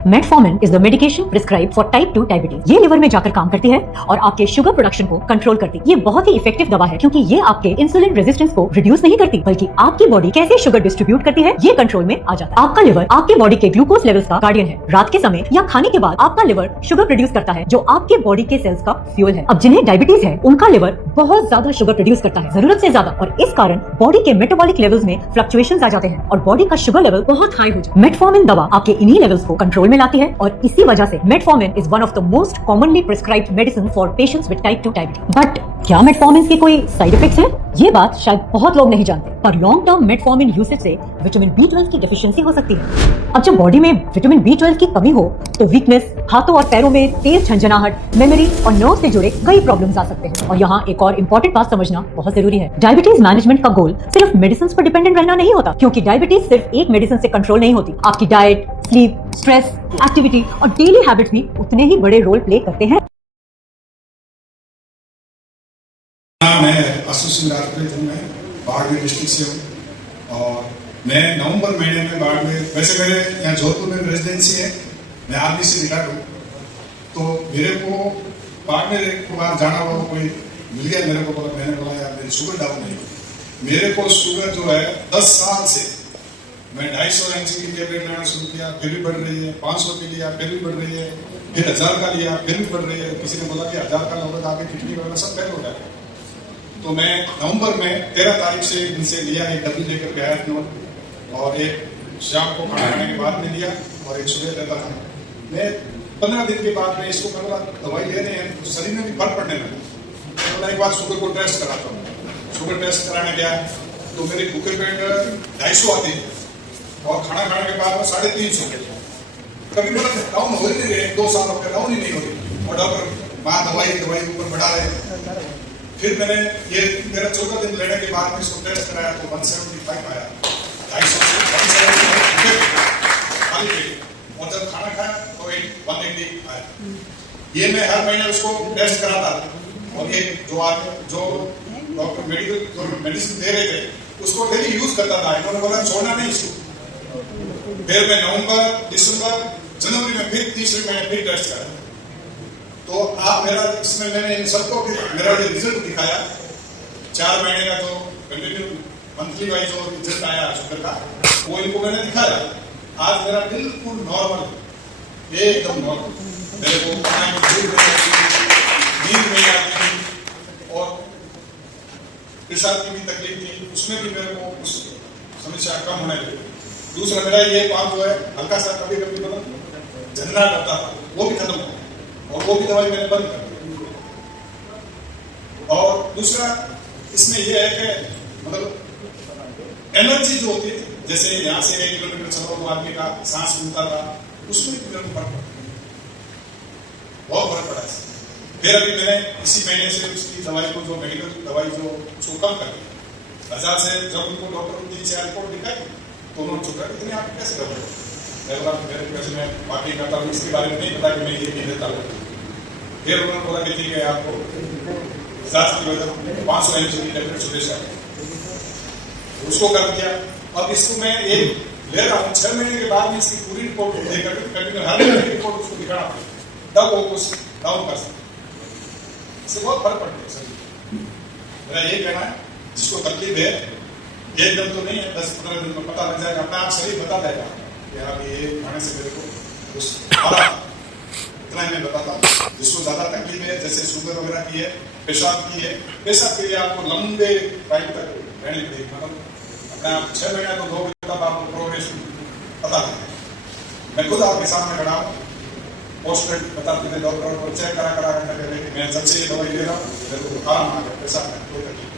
Metformin is the medication prescribe for type 2 diabetes. ये liver में जाकर काम करती है और आपके शुगर प्रोडक्शन को कंट्रोल करती है। ये बहुत ही इफेक्टिव दवा है क्योंकि ये आपके इंसुलिन रेजिस्टेंस को रिड्यूस नहीं करती, बल्कि आपकी बॉडी कैसे शुगर डिस्ट्रीब्यूट करती है ये कंट्रोल में आ जाता है। आपका लिवर आपके बॉडी के ग्लूकोज लेवल्स का गार्डियन है। रात के समय या खाने के बाद आपका लिवर शुगर प्रोड्यूस करता है जो आपके बॉडी के सेल्स का फ्यूल है। अब जिन्हें डायबिटीज है उनका लिवर बहुत ज्यादा शुगर प्रोड्यूस करता है, जरूरत से ज्यादा, और इस कारण बॉडी के मेटाबॉलिक लेवल्स में फ्लक्चुएशंस आ जाते हैं और बॉडी का शुगर लेवल बहुत हाई हो जाता है। मेटफॉर्मिन दवा आपके इन्हीं लेवल्स को कंट्रोल में लाती है और इसी वजह से metformin is one of the most commonly prescribed medicine for patients with type 2 diabetes. But क्या मेटफॉर्मिन के कोई साइड इफेक्ट्स हैं? ये बात शायद बहुत लोग नहीं जानते, पर लॉन्ग टर्म मेटफॉर्मिन यूसेज से विटामिन B12 की डेफिशिएंसी हो सकती है। अब जब बॉडी में विटामिन B12 की कमी हो तो वीकनेस, हाथों और पैरों में तेज झंझनाहट, मेमोरी और नर्व से जुड़े कई प्रॉब्लम्स आ सकते हैं। और यहाँ एक और इम्पोर्टेंट बात समझना बहुत जरूरी है। डायबिटीज मैनेजमेंट का गोल सिर्फ मेडिसिन पर डिपेंडेंट रहना नहीं होता, क्योंकि डायबिटीज सिर्फ एक मेडिसिन से कंट्रोल नहीं होती। आपकी डाइट, स्लीप, स्ट्रेस, एक्टिविटी और डेली हैबिट्स भी उतने ही बड़े रोल प्ले करते हैं। मैं आशीष सिंह राजपूत हूँ, मैं बाड़मेर डिस्ट्रिक्ट से हूँ और मैं नवंबर महीने में बाड़मेर, वैसे मेरे यहाँ जोधपुर में रेजिडेंसी है, मैं आर्मी से रिटायर्ड हूँ, तो मेरे को बाड़मेर एक बार जाना हुआ, कोई मिल गया मेरे को, बोला, मैंने बोला यार मेरी शुगर डाउन नहीं हुई। मेरे को शुगर जो है 10 साल से मैं 250 mg की टेबलेट लेना शुरू किया, फिर भी बढ़ रही है, 500 की लिया फिर भी बढ़ रही है, फिर 1000 का लिया फिर भी बढ़ रही है। किसी ने बोला कि 1000 का लोगे आगे किडनी वगैरह सब फेल हो जाएगा। तो मैं नवंबर में 13 तारीख से इनसे लिया, एक डब्बी लेकर के आया था और एक शाम को खाना खाने के बाद में लिया और एक सुबह लेता था। मैं 15 दिन के बाद में इसको मैं दवाई ले रहे हैं तो शरीर में भी फर्क पड़ने लगा। तो एक बार शुगर को टेस्ट कराता हूँ। शुगर टेस्ट कराने गया तो मेरी भूखे पेट 250 आती है और खाना खाने के बाद में 350 हो गया। कभी मतलब डाउन हो ही नहीं रहे, 2 साल हो गए डाउन ही नहीं हो रही और डॉक्टर वहाँ दवाई ऊपर बढ़ा रहे। फिर मैंने ये मेरा 14 दिन लेने के बाद में इसको टेस्ट कराया तो 175 आया, 250 से 175 और जब खाना खाया तो 180 आया। ये मैं हर महीने उसको टेस्ट कराता था और ये जो डॉक्टर मेडिसिन दे रहे थे उसको डेली यूज करता था। इन्होंने बोला छोड़ना नहीं इसको। फिर मैं नवंबर, दिसंबर, जनवरी में फिर तीसरे महीने फिर टेस्ट कराया तो आप मेरा इसमें मैंने इन सबको मेरा जो रिजल्ट दिखाया 4 महीने का जो कंटिन्यू मंथली वाइज जो रिजल्ट आया शुगर का वो इनको मैंने दिखाया। आज मेरा बिल्कुल नॉर्मल, एकदम नॉर्मल, मेरे को नींद नहीं आती थी और पेशाब की भी तकलीफ थी, उसमें भी मेरे को कुछ समस्या कम होने लगी। दूसरा मेरा ये काम जो है हल्का सा कभी कभी मतलब झंडा करता था वो भी खत्म हो और वो भी दवाई मैंने बंद कर दी। और दूसरा इसमें यह है कि मतलब एनर्जी जो होती है, जैसे यहाँ से 1 किलोमीटर चलो तो आदमी का सांस मिलता था, उसमें भी मेरे को फर्क पड़ा, बहुत फर्क पड़ा। फिर अभी मैंने इसी महीने से उसकी दवाई को, जो मेडिकल दवाई जो उसको कम कर दी। 1000 से जब उनको डॉक्टर को 3-4 रिपोर्ट दिखाई तो उन्होंने चुका इतने आप कैसे कर रहे हो? मेरे कैसे मैं बाकी करता हूँ, इसके बारे में नहीं पता कि मैं ये नहीं देता हूँ। फिर उन्होंने बोला कि ठीक है आपको 1000 की वजह 500 mg की टेबलेट सुबह से उसको कर दिया। अब इसको मैं एक ले रहा हूँ, 6 महीने के बाद में इसकी पूरी रिपोर्ट देकर कंटिन्यू हर महीने की रिपोर्ट उसको दिखाना पड़ेगा, तब वो कुछ डाउन कर सकते। इससे बहुत फर्क पड़ता है सर। मेरा ये कहना है जिसको तकलीफ है, एक दिन तो नहीं है, 10-15 दिन में पता लग जाएगा, अपना आप शरीर बता देगा कि आप ये खाने से मेरे को कुछ इतना ही मैं बताता हूँ। जिसको ज्यादा तकलीफ है, जैसे शुगर वगैरह की है, पेशाब की है, पेशाब के लिए आपको लंबे टाइम तक रहनी पड़ेगी, मतलब अपने आप 6 महीने तो 2 महीने तक आपको प्रोग्रेस पता लगेगा। मैं खुद आपके सामने खड़ा हूँ, पोस्टमेट बताते थे डॉक्टर को चेक करा कि मैं सच्ची दवाई ले रहा हूँ, मेरे को आराम आ गया, पेशाब में कोई तकलीफ।